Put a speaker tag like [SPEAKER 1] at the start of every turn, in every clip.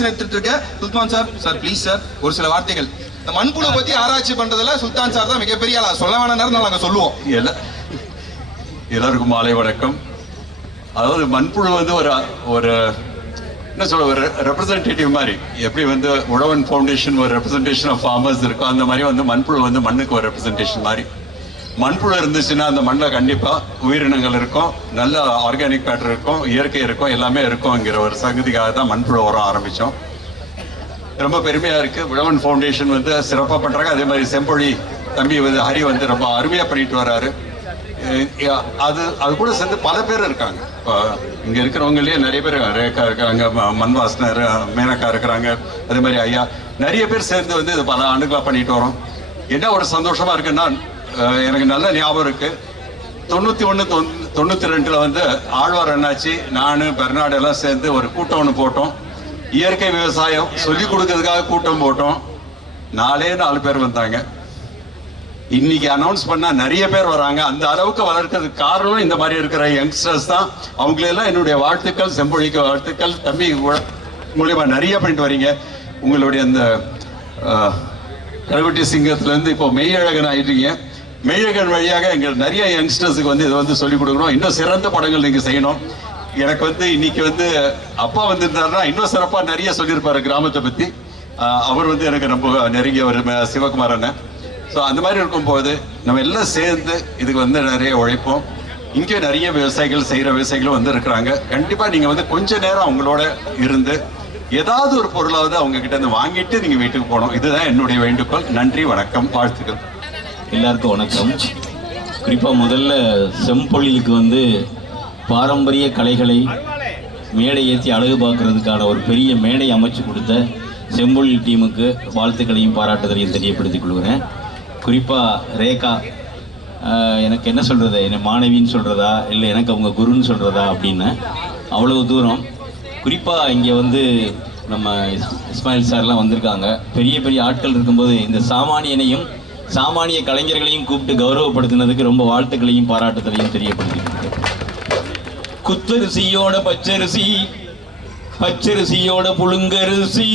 [SPEAKER 1] Action எடுத்துட்டு இருக்க Sultan sir sir please sir ஒரு சில வார்த்தைகள். இந்த மண்புழு பத்தி ஆராய்ச்சி பண்றதுல சுல்தான் சார் தான் மிகப்பெரிய ஆளா. சொல்ல வேணாம் நேரம் நாங்க சொல்லுவோம்.
[SPEAKER 2] எல்லாருக்கும் மாலை வணக்கம். அதாவது மண்புழு வந்து ஒரு ஒரு என்ன சொல்ல ஒரு ரெப்ரசன்டேட்டிவ் மாதிரி. எப்படி வந்து உழவன் ஃபவுண்டேஷன் ஒரு ரெப்ரசன்டேஷன் ஆஃப் ஃபார்மர்ஸ் இருக்கும் அந்த மாதிரி வந்து மண்புழு வந்து மண்ணுக்கு ஒரு ரெப்ரசன்டேஷன் மாதிரி. மண்புழு இருந்துச்சுன்னா அந்த மண்ணில் கண்டிப்பாக உயிரினங்கள் இருக்கும். நல்ல ஆர்கானிக் பேட்டர் இருக்கும் இயற்கை இருக்கும் எல்லாமே இருக்கும்ங்கிற ஒரு சங்கதிக்காக தான் மண்புழு உரம் ஆரம்பித்தோம் ரொம்ப பெருமையாக இருக்குது விழவன் ஃபவுண்டேஷன் வந்து சிறப்பாக பண்ணுறாங்க அதே மாதிரி செம்பொழி தம்பி வந்து ஹரி வந்து ரொம்ப அருமையாக பண்ணிட்டு வராரு. அது அது கூட சேர்ந்து பல பேர் இருக்காங்க. இப்போ இங்கே இருக்கிறவங்களே நிறைய பேர் ரேகா இருக்காங்க மண்வாசனர் மண் மேனக்கா இருக்கிறாங்க. அதே மாதிரி ஐயா. நிறைய பேர் சேர்ந்து வந்து இது பல ஆண்டுகளாக பண்ணிட்டு வரோம். என்ன ஒரு சந்தோஷமாக இருக்குன்னா எனக்கு நல்ல ஞாபகம் இருக்கு. தொண்ணூத்தி ஒன்று தொண்ணூத்தி ரெண்டில் வந்து ஆழ்வார் அண்ணாச்சி நான் பெர்னாடு எல்லாம் சேர்ந்து ஒரு கூட்டம் ஒன்று போட்டோம். இயற்கை விவசாயம் சொல்லிக் கொடுக்கறதுக்காக கூட்டம் போட்டோம். நாலே நாலு பேர் வந்தாங்க. இன்னைக்கு அனௌன்ஸ் பண்ணால் நிறைய பேர் வராங்க. அந்த அளவுக்கு வளர்க்கறதுக்கு காரணம் இந்த மாதிரி இருக்கிற யங்ஸ்டர்ஸ் தான். அவங்களெல்லாம் என்னுடைய வாழ்த்துக்கள் செம்பொழிக்க வாழ்த்துக்கள். தம்பி உ- மூலியமா நிறைய பண்ணிட்டு வரீங்க. உங்களுடைய அந்த கருவட்டி சிங்கத்துலேருந்து இப்போ மெய்யழகன் ஆயிட்டீங்க மெய்யழகன் வழியாக எங்கள் நிறைய யங்ஸ்டர்ஸுக்கு வந்து இதை வந்து சொல்லிக் கொடுக்கணும் இன்னும் சிறந்த படங்கள் நீங்கள் செய்யணும். எனக்கு வந்து இன்னைக்கு வந்து அப்பா வந்திருந்தாருன்னா இன்னும் சிறப்பாக நிறைய சொல்லியிருப்பாரு கிராமத்தை பற்றி அவர் வந்து எனக்கு ரொம்ப நெருங்கிய ஒரு சிவகுமார் அண்ணன். ஸோ அந்த மாதிரி இருக்கும்போது நம்ம எல்லாம் சேர்ந்து இதுக்கு வந்து நிறைய உழைப்போம். இங்கே நிறைய விவசாயிகள் செய்கிற விவசாயிகளும் வந்து இருக்கிறாங்க. கண்டிப்பாக நீங்கள் வந்து கொஞ்ச நேரம் அவங்களோட இருந்து ஏதாவது ஒரு பொருளாவது அவங்க கிட்ட இருந்து வாங்கிட்டு நீங்கள் வீட்டுக்கு போகணும். இதுதான் என்னுடைய வேண்டுகோள். நன்றி வணக்கம் வாழ்த்துக்கள்.
[SPEAKER 3] எல்லாருக்கும் வணக்கம். குறிப்பாக முதல்ல செம்பொழிலுக்கு வந்து பாரம்பரிய கலைகளை மேடை ஏற்றி அழகு பார்க்கறதுக்கான ஒரு பெரிய மேடை அமைச்சு கொடுத்த செம்பொழில் டீமுக்கு வாழ்த்துக்களையும் பாராட்டுதலையும் தெரியப்படுத்திக் கொள்கிறேன். குறிப்பாக ரேகா எனக்கு என்ன சொல்கிறது என்னை மாணவின்னு சொல்கிறதா இல்லை எனக்கு அவங்க குருன்னு சொல்கிறதா அப்படின்னு அவ்வளவு தூரம். குறிப்பாக இங்கே வந்து நம்ம இஸ்- இஸ்மாயில் சார்லாம் வந்திருக்காங்க. பெரிய பெரிய ஆட்கள் இருக்கும்போது இந்த சாமானியனையும் சாமானிய கலைஞர்களையும் கூப்பிட்டு கௌரவப்படுத்தினதுக்கு ரொம்ப வாழ்த்துக்களையும் பாராட்டுதலையும் தெரியப்படுத்திக்கிறேன் குத்தரிசியோட பச்சரிசி பச்சரிசியோட புழுங்கரிசி.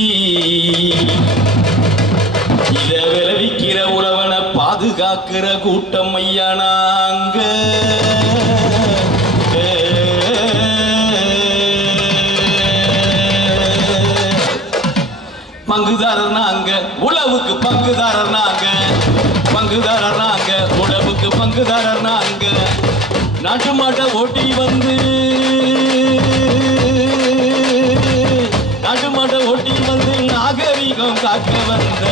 [SPEAKER 3] இத விளைவிக்கிற உறவனை பாதுகாக்கிற கூட்டம் ஐயா நாங்க. பங்குதாரர் நாங்க உழவுக்கு பங்குதாரர் நாங்க. பங்குதாரர் நாங்க உழவுக்கு பங்குதாரர் நாங்க நாட்டு மாட்டை ஓட்டி வந்து நாட்டு மாட்டை ஓட்டி வந்து நாகரிகம் காக்க வந்த.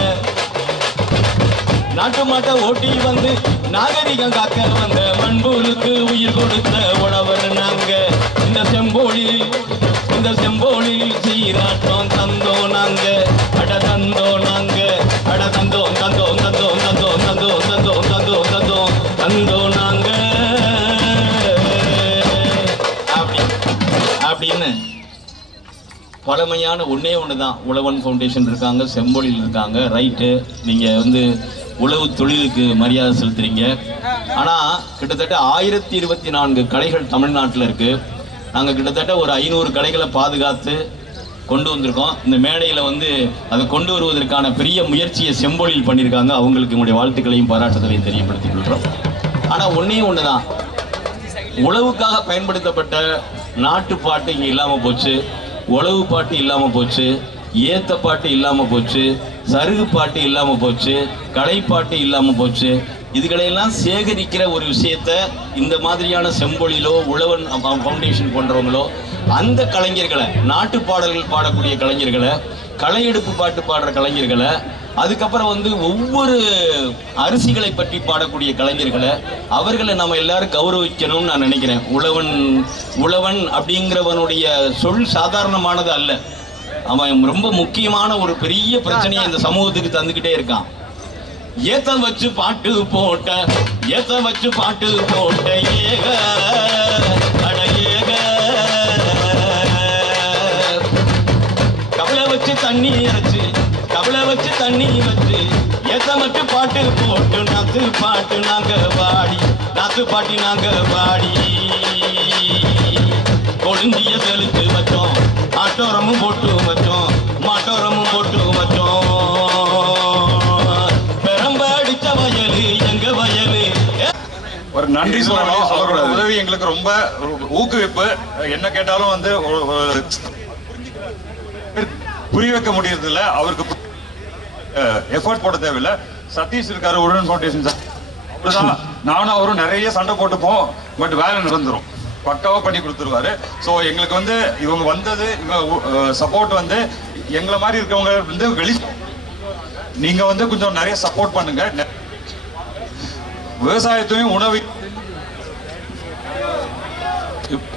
[SPEAKER 3] நாட்டு மாட்டை ஓட்டி வந்து நாகரிகம் காக்க வந்த. மண்புலுக்கு உயிர் கொடுத்த உழவர் பழமையான ஒன்றே ஒன்று தான் உழவன் ஃபவுண்டேஷன் இருக்காங்க செம்பொழியில் இருக்காங்க. ரைட்டு நீங்கள் வந்து உழவு தொழிலுக்கு மரியாதை செலுத்துறீங்க. ஆனால் கிட்டத்தட்ட ஆயிரத்தி இருபத்தி நான்கு கடைகள் தமிழ்நாட்டில் இருக்குது நாங்கள் கிட்டத்தட்ட ஒரு ஐநூறு கடைகளை பாதுகாத்து கொண்டு வந்திருக்கோம். இந்த மேடையில் வந்து அதை கொண்டு வருவதற்கான பெரிய முயற்சியை செம்பொழியில் பண்ணியிருக்காங்க. அவங்களுக்கு உங்களுடைய வாழ்த்துக்களையும் பாராட்டுதலையும் தெரியப்படுத்திக் கொள்கிறோம் ஆனால் ஒன்றே ஒன்று தான் உழவுக்காக பயன்படுத்தப்பட்ட நாட்டு பாட்டு இங்கே இல்லாமல் போச்சு. உழவு பாட்டு இல்லாமல் போச்சு ஏத்த பாட்டு இல்லாமல் போச்சு சருகு பாட்டு இல்லாமல் போச்சு கலைப்பாட்டு இல்லாமல் போச்சு. இதுகளையெல்லாம் சேகரிக்கிற ஒரு விஷயத்த இந்த மாதிரியான செம்பொழிலோ உழவன் ஃபவுண்டேஷன் போன்றவங்களோ அந்த கலைஞர்களை நாட்டு பாடல்கள் பாடக்கூடிய கலைஞர்களை களையெடுப்பு பாட்டு பாடுற கலைஞர்களை அதுக்கப்புறம் வந்து ஒவ்வொரு அரிசிகளை பற்றி பாடக்கூடிய கலைஞர்களை அவர்களை நம்ம எல்லாரும் கௌரவிக்கணும்னு நான் நினைக்கிறேன். உழவன் உழவன் அப்படிங்கிறவனுடைய சொல் சாதாரணமானது அல்ல. அவன் ரொம்ப முக்கியமான ஒரு பெரிய பிரச்சனையை இந்த சமூகத்துக்கு தந்துக்கிட்டே இருக்கான். ஏத்த வச்சு பாட்டு போட்ட ஏத்த வச்சு பாட்டு போட்ட ஏக அட ஏக. கவலை வச்சு தண்ணி வச்சு தண்ணி வச்சு மட்டும் பாட்டு போட்டு நாத்து பாட்டு நாங்க பாடி நாத்து பாட்டி நாங்க பாடி. கொழுந்திய செலுத்து வச்சோம் ஆட்டோரமும் போட்டு வச்சோம் மாட்டோரமும் போட்டு வச்சோம். பெரம்ப அடிச்ச வயலு எங்க வயலு?
[SPEAKER 4] ஒரு நன்றி சொல்லணும் அவரோட உதவி எங்களுக்கு ரொம்ப ஊக்குவிப்பு. என்ன கேட்டாலும் வந்து புரிய வைக்க முடியறது இல்ல அவருக்கு எஃபோர்ட் போட தேவையில்ல. சதீஷ் இருக்காரு உடன் ஃபவுண்டேஷன் சார். அப்படிதான். நானும் அவரும் நிறைய சண்டை போட்டுப்போம் பட் வேலை நடந்துரும் பக்காவாக பண்ணி கொடுத்துருவாரு. ஸோ எங்களுக்கு வந்து இவங்க வந்தது இவங்க சப்போர்ட் வந்து எங்களை மாதிரி இருக்கவங்க வந்து வெளி நீங்க வந்து கொஞ்சம் நிறைய சப்போர்ட் பண்ணுங்க. விவசாயத்தையும் உணவு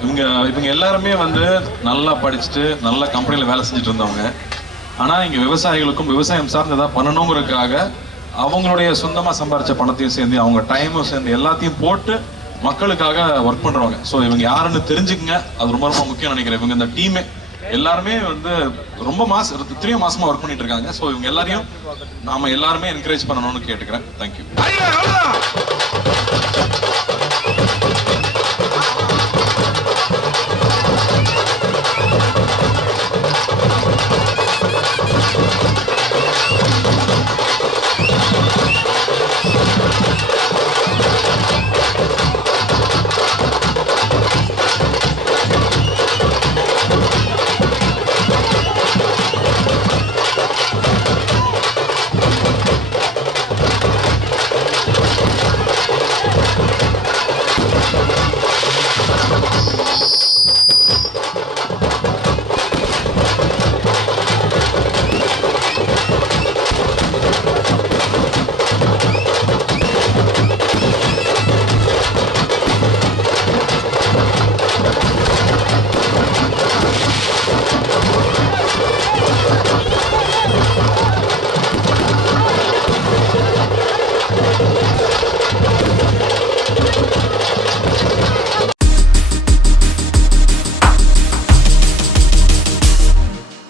[SPEAKER 5] இவங்க இவங்க எல்லாருமே வந்து நல்லா படிச்சுட்டு நல்ல கம்பெனியில் வேலை செஞ்சுட்டு இருந்தவங்க. ஆனால் இங்கே விவசாயிகளுக்கும் விவசாயம் சார்ந்து எதாவது பண்ணணுங்கிறதுக்காக அவங்களுடைய சொந்தமாக சம்பாரிச்ச பணத்தையும் சேர்ந்து அவங்க டைமும் சேர்ந்து எல்லாத்தையும் போட்டு மக்களுக்காக ஒர்க் பண்ணுறவங்க ஸோ இவங்க யாருன்னு தெரிஞ்சுக்கங்க. அது ரொம்ப ரொம்ப முக்கியம் நினைக்கிறேன். இவங்க இந்த டீமே எல்லாருமே வந்து ரொம்ப மாசம் இத்தனையும் மாசமா ஒர்க் பண்ணிட்டு இருக்காங்க. ஸோ இவங்க எல்லாரையும் நாம எல்லாருமே என்கரேஜ் பண்ணணும்னு கேட்டுக்கிறேன். தேங்க்யூ